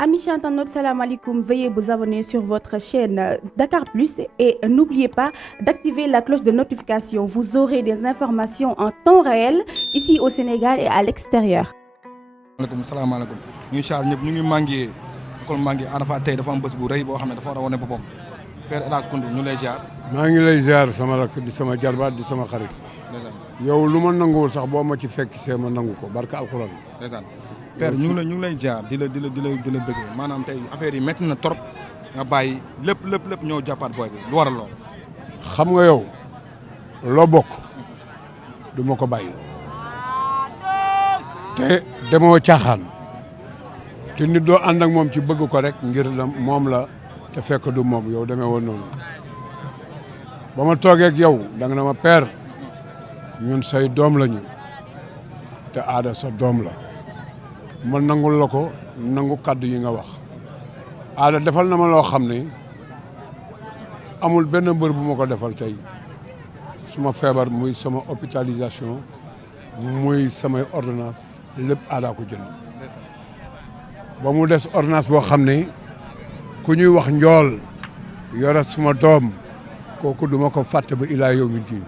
Amis internautes, salam alaikum. Veuillez vous abonner sur votre chaîne Dakar Plus et n'oubliez pas d'activer la cloche de notification. Vous aurez des informations en temps réel ici au Sénégal et à l'extérieur. maaleykum salaamaaleykum ñu ngi ñëpp ñu ngi mangi école mangi Ada Fass tey dafa am bés bu rëy boo xam ne dafa war a wane boppam Père El Hadj Koundoul ñu lay ziar. maa ngi lay ziar sama rakk di sama jarbaat di sama xarit. yow lu ma nanguwul sax boo ma ci fekk see ma nangu ko barka alxuraan. ndeysaan Père ñu ngi lay ziar di la bëgg maanaam tey affaire yi métti na trop nga bàyyi lépp ñëw jàppaat booy bi lu waral lool. xam nga yow loo bokk du ma ko bàyyi. te demoo caaxaan te nit doo ànd ak moom ci bëgg ko rek ngir la moom la te fekk du moom yow demee woon noonu ba ma toogee ak yow da nga na ma Père ñun say doom lañu te Ada sa doom la ma nangul la ko nangu kàddu yi nga wax Ada defal na ma loo xam ne amul benn mbër bu ma ko defal tey suma feebar muy sama hospitalisation muy samay ordonnance lépp Ada ko jënd ba mu des ordonnance boo xam ne ku ñuy wax njool yore suma doom kooku duma ko fàtte ba ilaa yawmi diin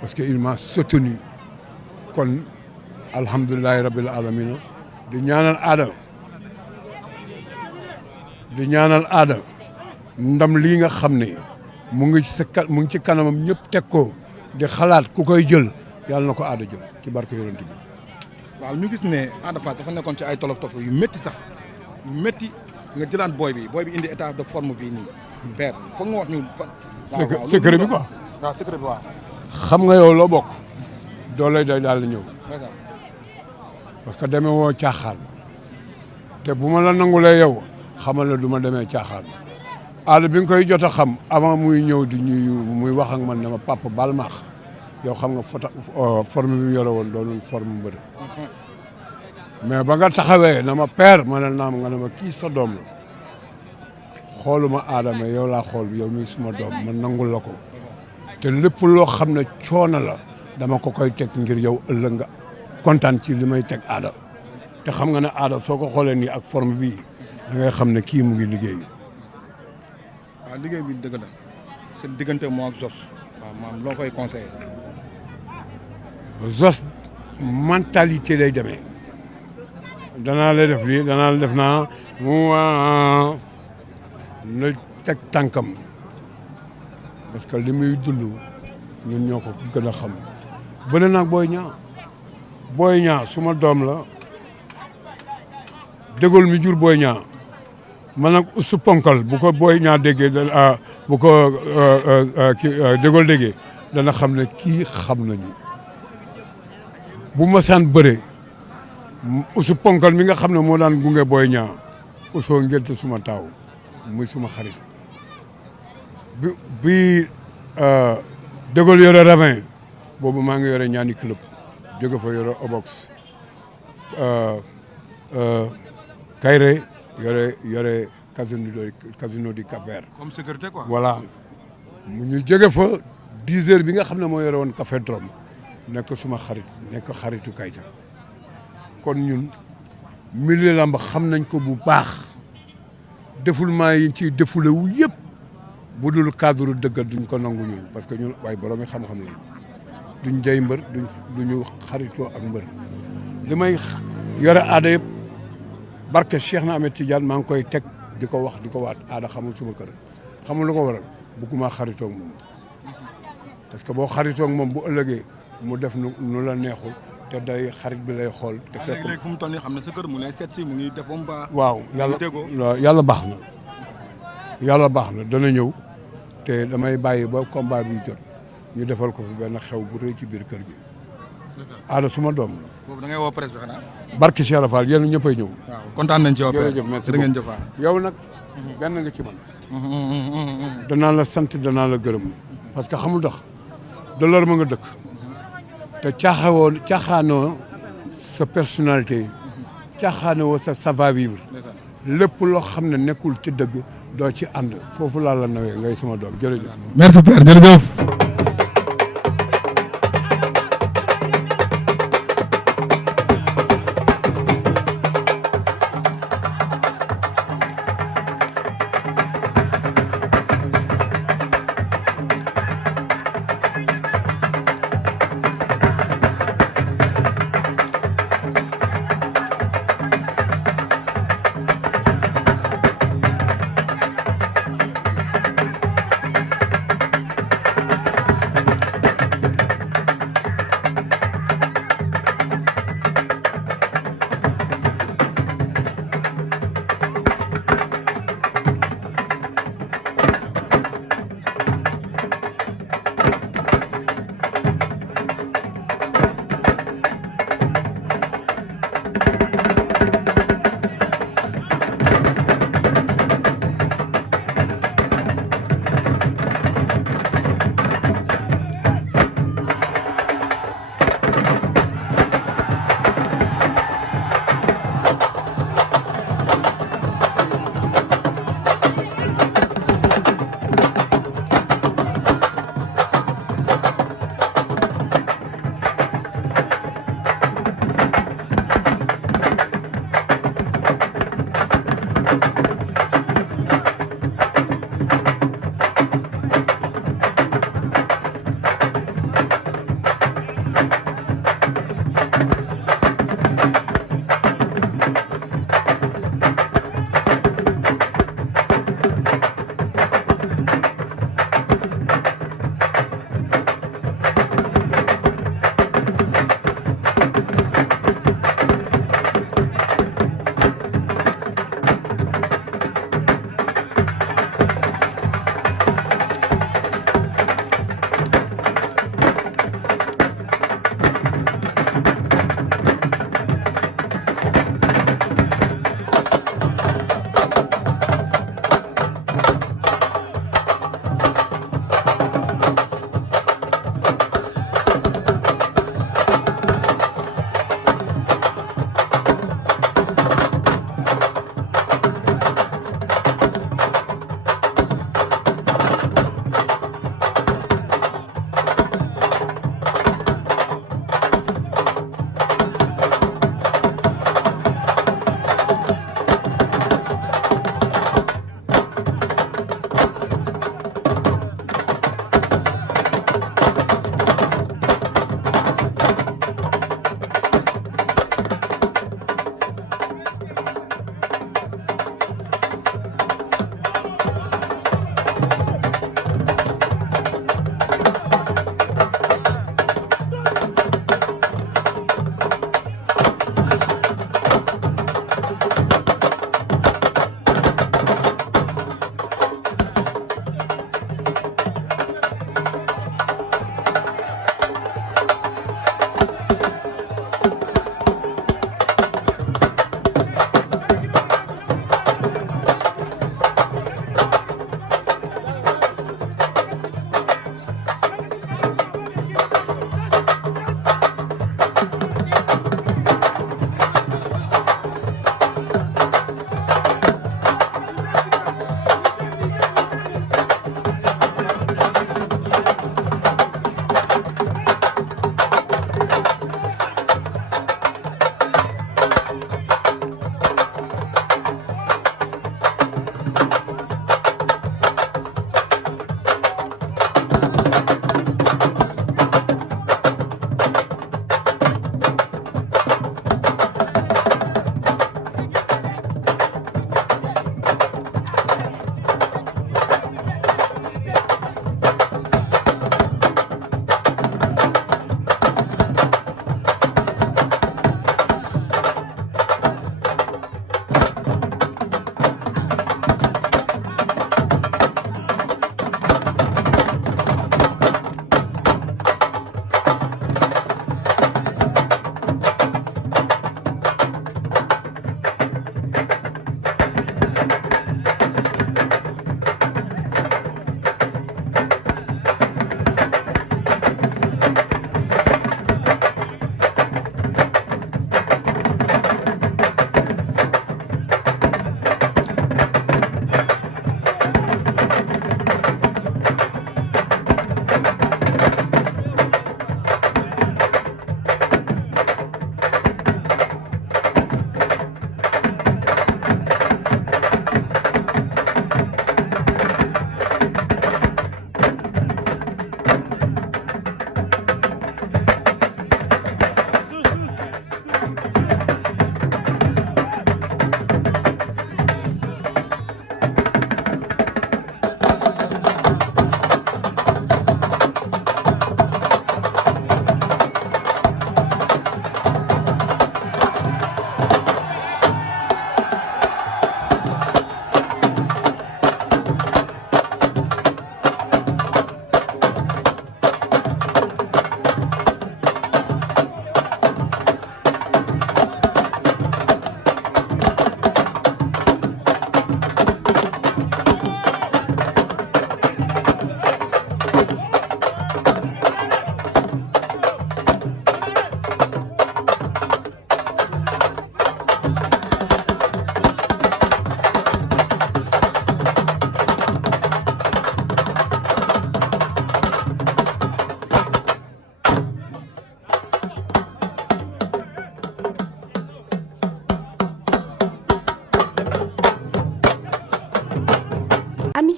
parce que il m'a soutenu kon alhamdulilahi rabbil alamina di ñaanal Ada ndam lii nga xam ne mu ngi ci kanamam ñëpp teg ko di xalaat ku koy jël yàlla na ko Ada jël ci barke yonent bi. waaw ñu gis ne Ada Fass dafa nekkoon ci ay tolof yu métti sax yu métti nga jëlaat booy bi indi état de forme bi nii Père foog nga wax ñu. secret bi quoi. waaw secret bi waaw. xam nga yow loo bokk doole day daal di ñëw. parce que demee woo caaxaan te bu ma la nangulee yow xamal ne du ma demee caaxaan. Ada bi nga koy jot a xam avant muy ñëw di ñuy muy wax ak man ne ma papa bal maax yow xam nga forme bi mu yore woon doonul forme mbër mais ba nga taxawee na ma Père ma ne naam nga ne ma kii sa doom la xooluma Ada mais yow laa xool yow mii suma doom man nangul la ko te lépp loo xam ne coono la dama ko koy teg ngir yow ëllëg nga kontaan ci li may teg Ada te xam nga ne Ada soo ko xoolee nii ak forme bii da ngay xam ne kii mu ngi liggéey. waaw liggéey bi dëgg la seen diggante moo ak Zos waaw maam loo koy conseillé. Zos mentalité lay demee danaa la def lii danaa la def naa la teg tànkam parce que li muy dund ñun ñoo ko gën a xam bële nag Boy Niang suma doom la dégol mi jur Boy Niang man nag su ponkal bu ko Boy Niang déggee bu ko dégol déggee dana xam ne kii xam nañu bu ma saan bëre usu ponkal mi nga xam ne moo daan gunge Boy Niang usoo ngénte suma taaw muy suma xarit bi dégol yore ravin boobu maa ngi yore ñaani club jóge fa yore obox Kayre yore casino di Cap-Vert. comme sécurité quoi. voilà mu ñu jóge fa 10 heures bi nga xam ne moo yore woon café Drom nekk suma xarit nekk xaritu Kayta kon ñun milieu lamb xam nañ ko bu baax défoulement yi ciy défoulé wu yëpp bu dul cadre dëgg duñ ko nangu ñun parce que ñun waaye borom yi xam-xam lañ duñ jay mbër duñu xaritoo ak mbër li may yore Ada yëpp barke Cheikh na Ahmed Tidiane maa ngi koy teg di ko wax di ko waat Ada xamul suma kër xamul lu ko waral bëgguma xaritoo ak moom parce que boo xaritoo ak moom bu ëllëgee mu def nu la neexul te day xarit bi lay xool. te fekk léegi fu mu toll nii xam ne sa kër mu lay seet si mu ngi def ba mu baax. waaw yàlla baax na dana ñëw te damay bàyyi ba combat bi jot ñu defal ko fi benn xew bu rëy ci biir kër gi. Ada suma doom la. boobu da ngay woo presse bi xanaa. barke Cheikh Fall yéen ñëppay ñëw. waaw kontaan nañ ci yow. jërëjëf merci da ngeen jëf yow nag benn nga ci man. danaa la sant danaa la gërëm. parce que xamul tax dollar ma nga dëkk. te caaxaanoo sa personnalité caaxaanoo sa savoir-vivre lépp loo xam ne nekkul ci dëgg doo ci ànd foofu laa la nawee ngay sama doom jërëjëf. merci Père jërëjëf.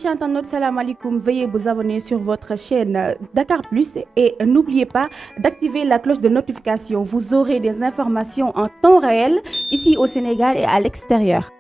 chers internautes, salam alaikum. Veuillez vous abonner sur votre chaîne Dakar Plus et n'oubliez pas d'activer la cloche de notification. Vous aurez des informations en temps réel ici au Sénégal et à l'extérieur.